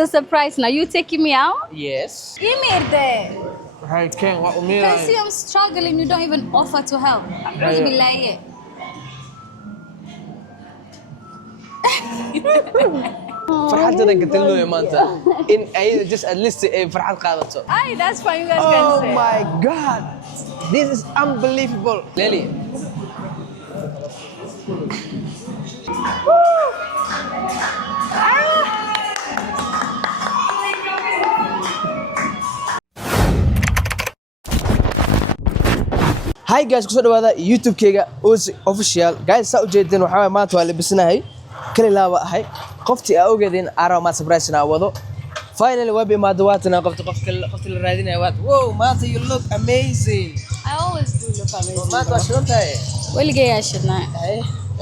the surprise now? You taking me out? Yes. Imirde. I can't. What me? Can see I'm struggling. You don't even offer to help. Really be like فرحتنا قلت له يا مانتا in أي just at least فرحت قادته. Aye, that's fine. You guys Oh can say. my God, this is unbelievable. Lily. Hi guys, kusoo dhawaada YouTube-kayga Ozi Official. Guys, saa u jeedin waxa weeye maanta waa labisanahay. Kali laaba ahay. Qoftii aa ogeedin ara ma surprise na wado. Finally waa bimaado waatana qofta la raadinaya waat. Wow, maanta you look amazing. I always do look amazing. Maanta waa shidan tahay. Weligay yaa shidnaa.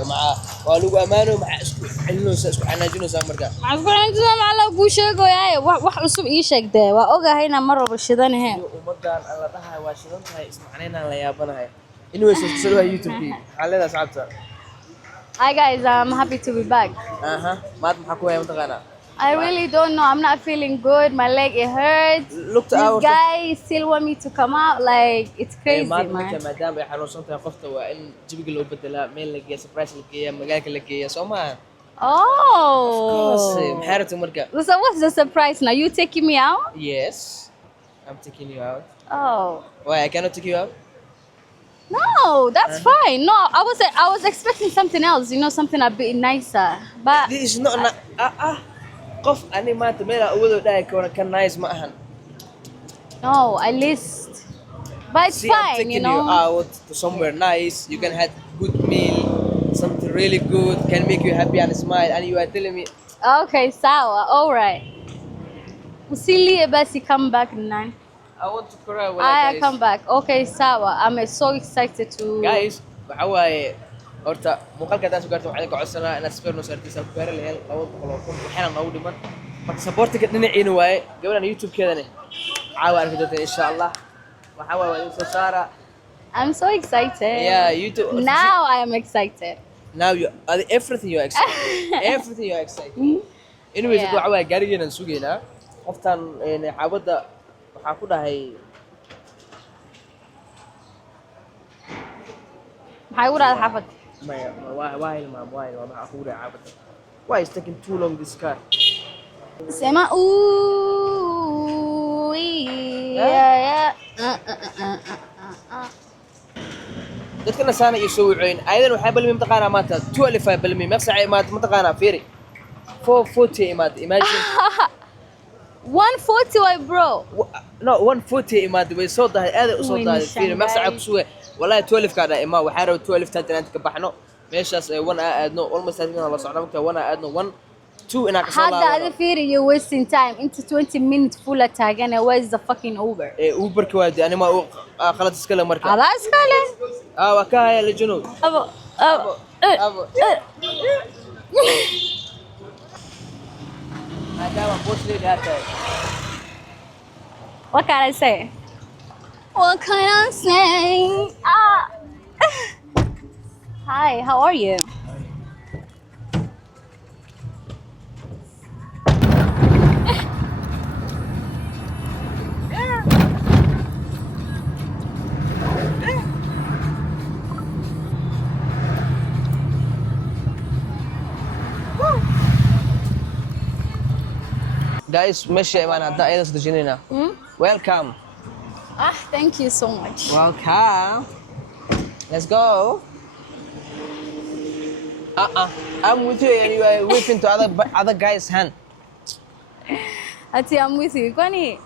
Maca waa lagu amaano maca isku xilnoosa isku canaajinoosa marka. Afgarantina macala ku sheegoyaay wax cusub ii sheegtay. Waa ogahayna mar walba shidanahay. Umadan alla dhahay waa shidan tahay ismacnayna la yaabanahay. Anyways, kusoo dhawaada YouTube-kayga. Xaalada asxaabta. Hi guys, I'm happy to be back. Maanta maxaa ku hayay mataqaana? I really don't know. I'm not feeling good. My leg it hurts. Looked out. This guy still want me to come out. Like it's crazy, man. maadaama ay xanuunsan tahay qofta waa in jabiga loo bedelaa meel la geeyo surprise la geeyo magaalka la geeyo Soomaa. Oh. Maxaa rabtaa marka? So what's the surprise now? You taking me out? Yes. I'm taking you out. Oh. Why I cannot take you out? No, that's fine. No, I was expecting something else. You know, something a bit nicer. But This is not qof ani maanta meel aan uwado dhahay ka nice ma ahan. no, at least. But it's See, I'm fine, taking you know. you out to somewhere nice. You can have good meal, something really good, can make you happy and smile. And you are telling me, Okay, sawa. All right. Usili basi come back nan. I want to cry when I come back. Okay, sawa. I'm so excited to. Guys, waxa waaye horta muuqaalka hadaan soo gaarto waxaan ka codsanaa inaad sawirno saartiisa ku gaari lahayn 200 waxaana noogu dhiman marka supportiga dhinaciina waaye gabadhan YouTube-keedana caawa arki doonta insha Allah waxa waaye waa soo saara. I'm so excited. Yeah, YouTube. Now I am excited. Now you everything you are excited. Everything you are excited. Anyways, Yeah. waxa waaye gaarigeena sugeynaa qoftan xaabada waxa ku dhahay maxay u raad xafad? why waxa ku dhahay xaabada. Why is taking too long this car? Sema ooh. Yeah. dadkana saana iyo soo wicin ayadan waxa balmi mataqaana maanta 12 balmi maqsacay maanta mataqaana fiiri 440 imagine 140 way bro. no 140 imaad way soo dahay aad u soo dahay fiiri maqsacay ku suwe wallahi 12 ka dhaa ima waxa rabo 12 ta inta ka baxno meeshaas ay 1 aadno almost aadna la socdo marka 1 aadno 1 2 ina ka soo laabo Hadda ada fiiri you wasting time into 20 minutes full taagana where is the fucking Uber? Uber ka waadi anima khalad iska la marka Alas kale. wa ka haya la junuud Abo. maadaama boss lead hata What can I say? What can I say? Ah. Hi, how are you? guys meesha imaan hadda ayada soo dejinayna welcome. Thank you so much. Welcome. Let's go. I'm with you and you are whipping to other guys' hand. Ati I'm with you. Kwani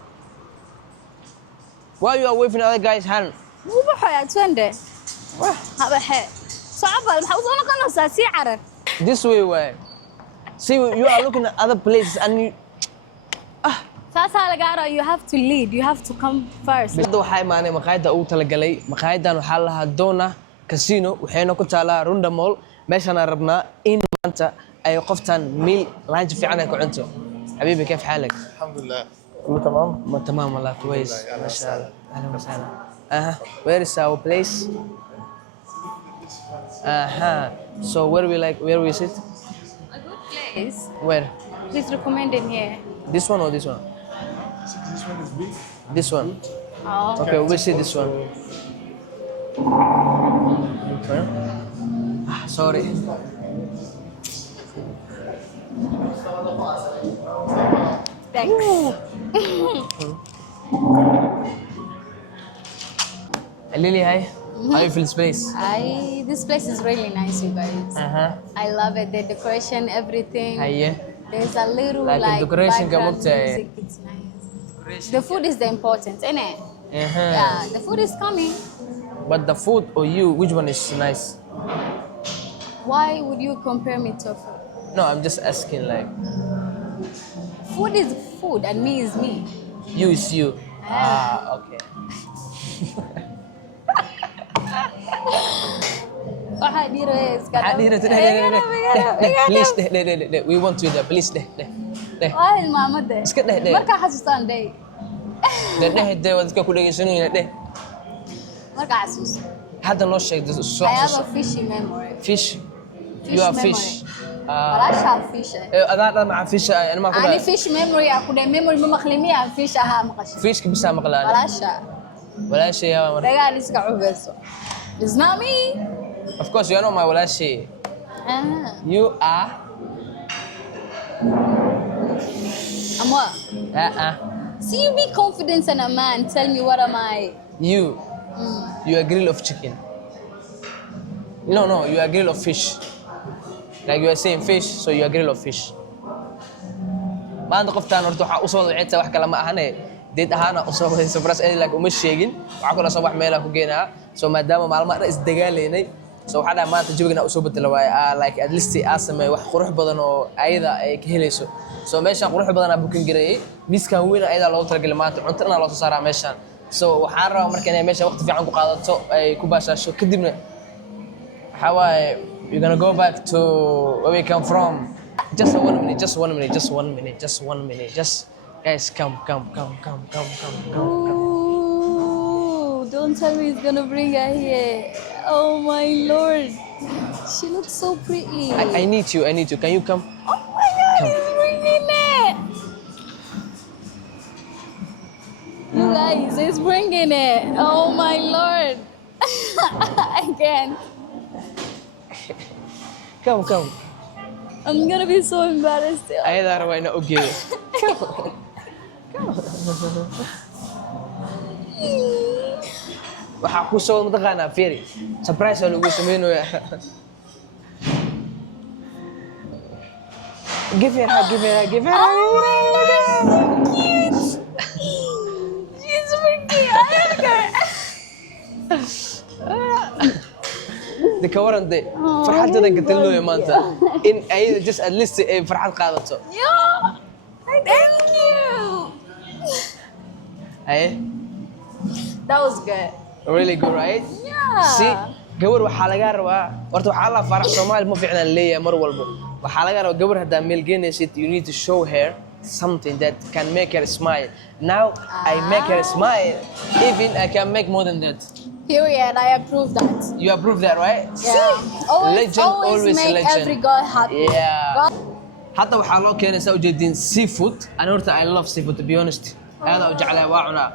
Why you are whipping other guys' hand? uba xoya twende. Wah, haba xe. Saabal maxaa u soo noqonaysaa si carar? This way. See, you are looking at other places and you. Saasa laga raayo you have to lead. You have to come first. Hadda waxaa imaanay maqaayadda ugu talagalay. Maqaayadan waxaa la lahaa Dona Casino waxayna ku taalaa Runda Mall. Meeshaan aan rabnaa in maanta ay qoftan meal lunch fiican ay ku cunto. Habibi كيف حالك؟ الحمد لله كله تمام ما تمام والله كويس ما شاء الله اهلا وسهلا. Where is our place? So where we sit? A good place. Where? he's recommending here? This one or this one? This one is beef. This one. Oh. Okay, we'll see this one. Okay. Sorry. Thanks. Lily, hi. How you feel this place? This place is really nice, you guys. I love it. The decoration, everything. Hiya. There's a little Like like decoration background ka mugtahay. music. It's nice. The food is the important, isn't it? Uh-huh. Yeah, the food is coming. But the food or you, which one is nice? Why would you compare me to food? No, I'm just asking like, Food is food and me is me. you is you. Okay. Please, we want to the please Wah, ilmaamade. Iska dheh. Markaa xasuustaan day. dadka ku dhageysanaya Markaa xasuus. hadda noo sheeg soo I have a fishy memory. fish. You are fish. Walaashaa fish. adaa maca fish ana ma ku Ani fish memory aku deh memory ma maqlimiya fish ahaa maqashay. fish bisa maqlaan Walaashaa. walaashay yaa mar Dagaal iska cubeyso. It's not me. of course you are not my walaashay. You are I'm what? See, you be confident in a man. Tell me, what am I? You are a grill of chicken. No, you are a grill of fish. Like you are saying fish, so you are a grill of fish. maanta qoftaan horta waxa u soo wadaceeta wax kala ma ahane deed ahaana u soo waday surprise ay like uma sheegin waxa kala soo wax meel ku geenaa so maadaama maalmaha is dagaaleenay so waxa dhaa maanta jawigana u soo bedelo waay like at least aasame wax qurux badan oo ayada ay ka helayso so meeshan qurux badan aan booking gareeyay miskan weyn ayada loo talagalay maanta cuntana loo soo saaraa meeshan so waxaan rabaa marka inay meesha waqti fiican ku qaadato ay ku baashaasho kadibna waxa waaye you're gonna go back to where we come from. Just 1 minute, just 1 minute, just 1 minute, just 1 minute. Just guys, come. Ooh, don't tell me he's gonna bring her here. Oh my lord. She looks so pretty. I need you. Can you come? Oh my god, Come. he's bringing it. You guys, he's bringing it. Oh my lord. I can't. Come. I'm gonna be so embarrassed. Ayada rabaa ina ogeeyo. Waxa ku soo madaqana Ferry. Surprise lagu sameeyo. Give her. Oh my god, so cute. She's bringing The kawaran de farxadda gatalnooyo maanta in ayada just at least ay farxad qaadato. Yeah, thank you. Hey, That was good. really good, right? Yeah. See, gabar waxaa laga rabaa horta waxaa la farax Soomaali ma fiicna leeyahay mar walba waxaa laga rabaa gabar hadda meel geenaysid you need to show her something that can make her smile. Now I make her smile, even I can make more than that. Period. I approve that. You approve that, right? Yeah. Always make legend. every girl happy. Yeah. God. حتى waxaa loo keenay saa ujeedin seafood and horta I love seafood to be honest aad u jeclahay waa cunaa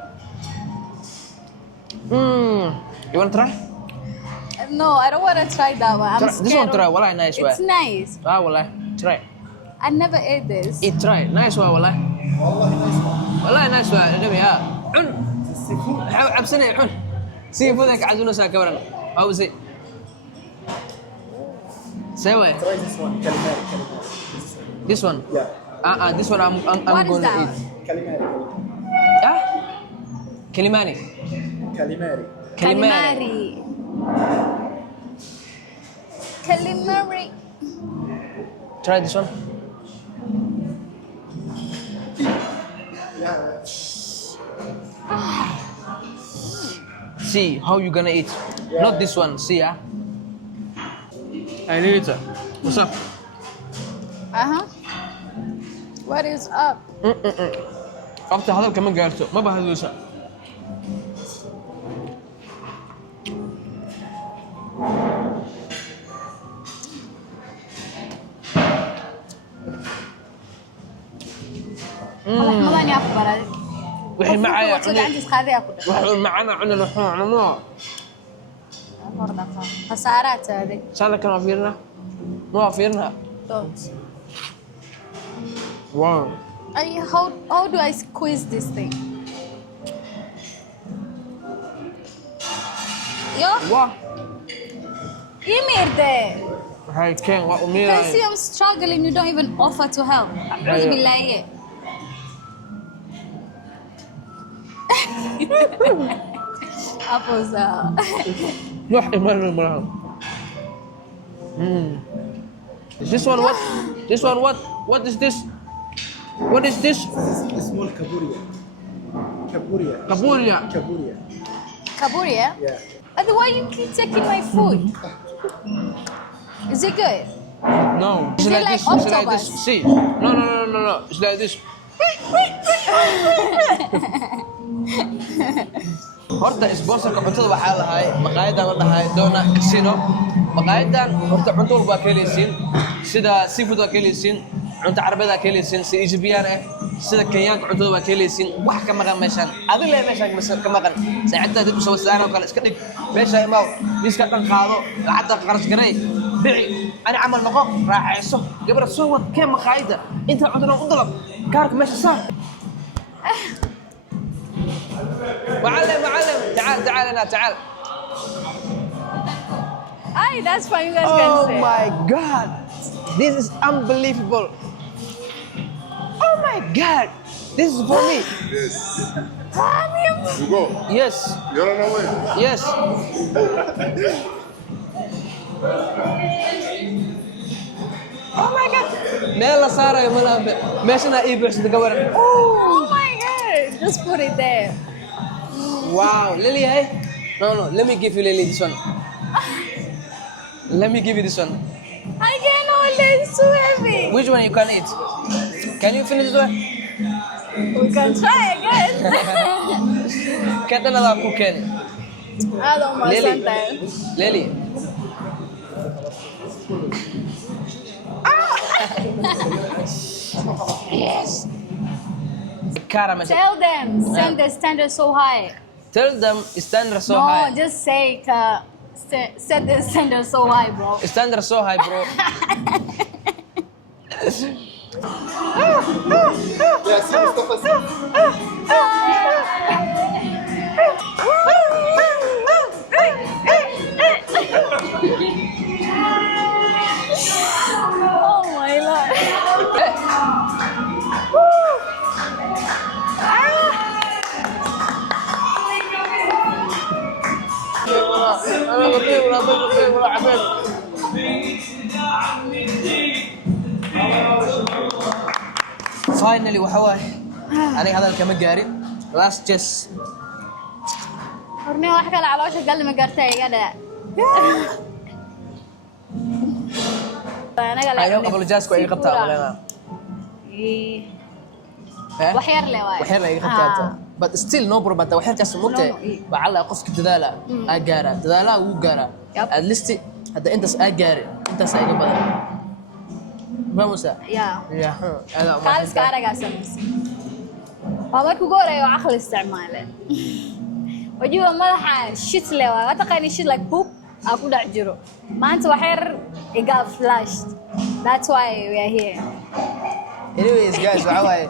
you want to try No, I don't want to try that one. I'm scared. this one try wallahi nice way It's nice. wallahi try I never ate this. eat try nice way wallahi wallahi nice way nabi cun seafood absanay cun seafood ka caduna saa kabaran aw say say way Try this one, calamari. this one Yeah. this one I'm What is going to that? eat Calamari. Kalimani Calamari. Calamari. Try this one. See how you gonna eat. Yeah. Not this one. See I need it. What's up? What is up? After هذا كمان قالته ما بهذوسه. مدن يا أخبار وحي معايا عندي سخاذي أكل وحي معانا عنا نحن عنا خسارات هذه سانا كانوا فيرنا ما فيرنا don't واو how do I squeeze this thing yo واه Imirde هاي كان can وأميرة see I'm struggling you don't even offer to help أعوذ بالله أفوزا روح إيمان المرأة This one what? This one what? What is this? What is this? Small kaburia. Kaburia. Kaburia. Kaburia. Kaburia Yeah. but why you keep taking my food is it good No. Is it like this. It's like octopus? this. See. No. It's like this. horta sponsorka cuntada waxaa lahay maqaayadan la dhahay Dona Casino maqaayadan horta cunto walba ka helaysiin sida seafood waa ka helaysiin cunto carabeed waa ka helaysiin sida Egyptian ah sida Kenyan cuntada waa ka helaysiin wax ka maqan meeshan adiga le meeshan ka maqan saacada dib soo saaraan oo kale iska dhig meesha imaw miiska dhan qaado lacagta qarash garay bici ani amal noqo raaxayso gabar soo wad ka maqaayada inta cuntada u dalab kaarka meesha saar معلم تعال هنا تعال Hi, that's fine. You guys can Oh say. my god this is unbelievable oh my god this is for me Yes. Tamim. You go. yes You don't know where. yes oh my god meel la saarayo malaha meeshana ii buuxsada gabar Oh my god. Just put it there. wow Lily hey no let me give you Lily this one let me give you this one I can't hold it. It's too heavy. which one you can eat can you finish this one We can try again. Get another cooking. I don't want Lily. sometimes. Lily. Yes. Caramel. Tell them send the standard so high. Tell them standard so no, high. just say set the standard so high, bro. Standard so high, bro. Yeah, see Mustafa. Oh my lord. Finally, waxa waaye aniga hadalka ma gaarin. Last chess. Hornay wax kale caloosha gal ma gartay iga dhaa. I don't apologize ku ay qabtaa walaalaha. wax yar le waay. Wax yar ay qabtaa. But still no problem. Wax yarkaas mugtay. Bacala qofka dadaala aa gaara. Dadaala uu gaara. At least hadda intaas aa gaari. Intaas ay badan. Vamos a. Yeah. Yeah. Hada قال سكارة قاسم باباك وقوله وعقل استعماله وجوا ملحة شت له واتقاني شت like poop أكو دعجرو ما أنت وحير it got flashed that's why we are here Anyways guys waxa waaye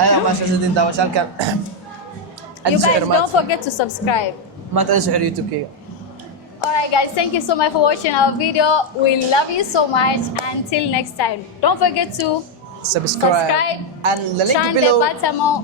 أنا ما شاهدين داوشال كان. you guys don't forget to subscribe ما تنسوا على اليوتيوب كيا. alright guys thank you so much for watching our video we love you so much until next time don't forget to Subscribe and the link turn the below. button on